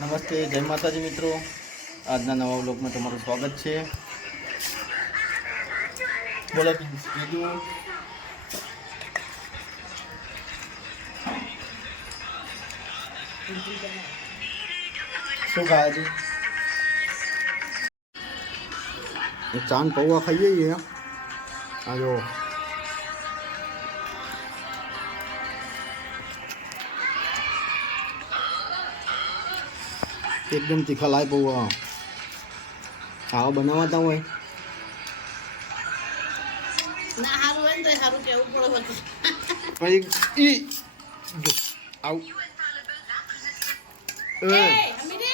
નમસ્તે, જય માતાજી મિત્રો. આજના નવા વ્લોગમાં તમારું સ્વાગત છે. બોલો બીજું શું ખાય છે? ચાંદ પૌવા ખાઈએ છીએ. આ જો એકદમ તીખા લાય પૌવા આવા બનાવતા હોય ના હારું હોય ને તો હારું કેવું પડે પછી ઈ જો આવ હમીરે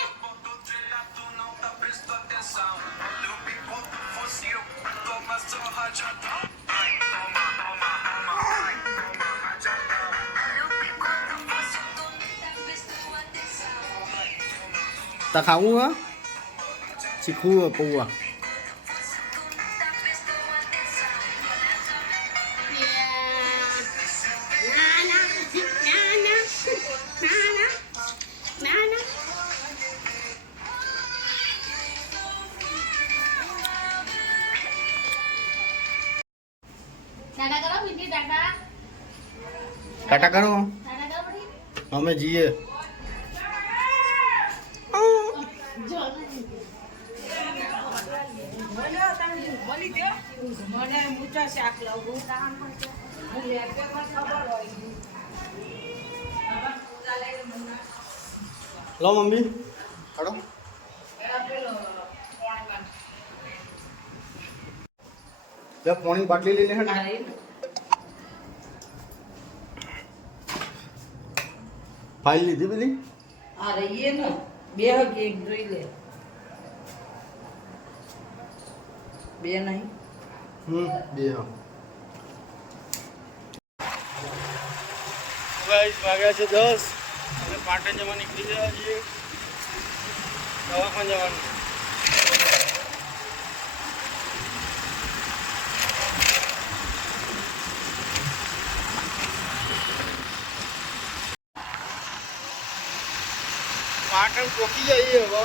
તા ખાવું હા શીખવું પૌવા ટાટા કરો અમે જઈએ લો મમ્મી હાડો પાણી બાટલી લઈ લે ફાઇલ લીધી પેલી આ રહીએ ને બે હગ એક જોઈ લે બે નહીં બે ગાઈસ વાગ્યા છે 10 અને પાટણ જવા નીકળી ગયા છીએ દવાખાને જવાનું પાટણ પહોંચી જઈએ હવે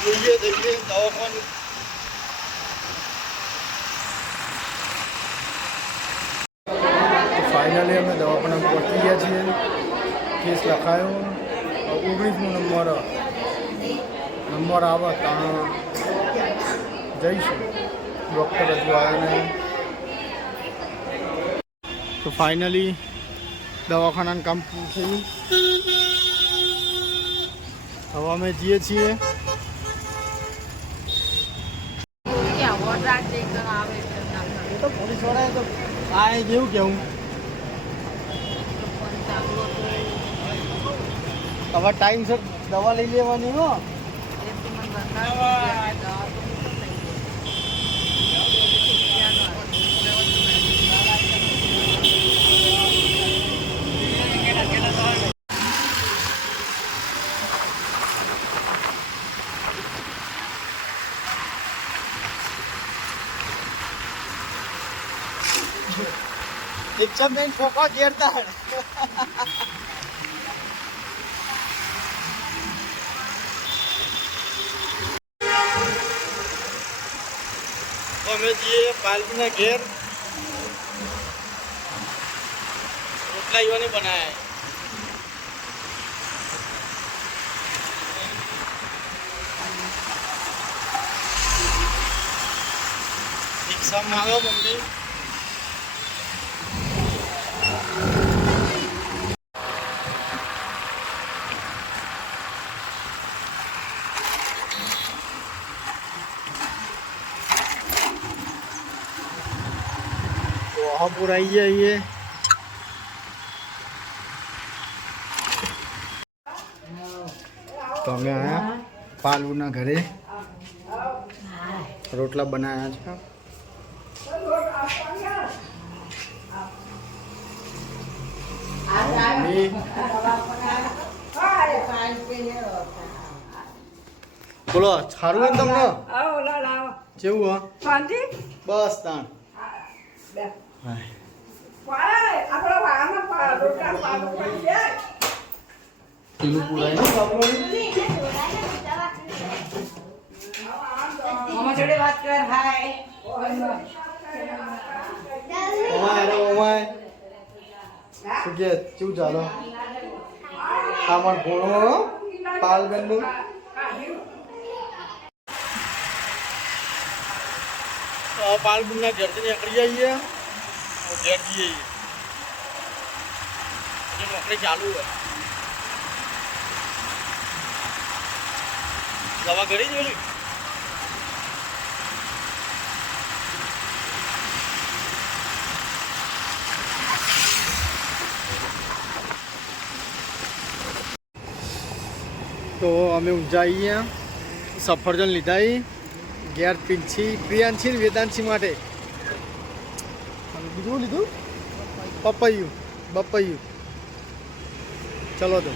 જોઈએ જઈએ દવાખાને ફાઇનલી અમે દવાખાને પહોંચી ગયા છીએ કેસ લખાયો 19મો નંબર આવે ત્યાં જઈશું ડૉક્ટર હજુ આવ્યા નહીં તો ફાઇનલી દવાખાનાનું કામ પૂરું થયું હવે અમે જઈએ છીએ તો પોલીસ વાળાએ તો આ જેવું કેવું હવે ટાઈમસર દવા લઈ લેવાની હો રિક્ષા બેન ફોકા ઘેરતા અમે જઈએ પાલવીના ઘેર રોટલા યુવાની બનાયા રિક્ષા માંગો મમ્મી वहापुर आई जाइए तो हमें आया पालू ना घरे रोटला बनाया था बोलो सारू है तुमने केवु बस ताण પેલું પૂરાય મમ્મા જોડે વાત કર હાય ઓમાય અરે ઓમાય શું કે શું ચાલો આમાં ભણો પાલબેન નું પાલબેન ના ઘરથી નીકળી જઈએ ઘેર જઈએ નોકરી ચાલુ હોય દવા કરી જોઈ તો અમે ઊંઝા આવીએ સફરજન લીધા ઘેર પ્રિયાંશી ને વેદાંશી માટે અને બીજું લીધું પપૈયું ચલો તો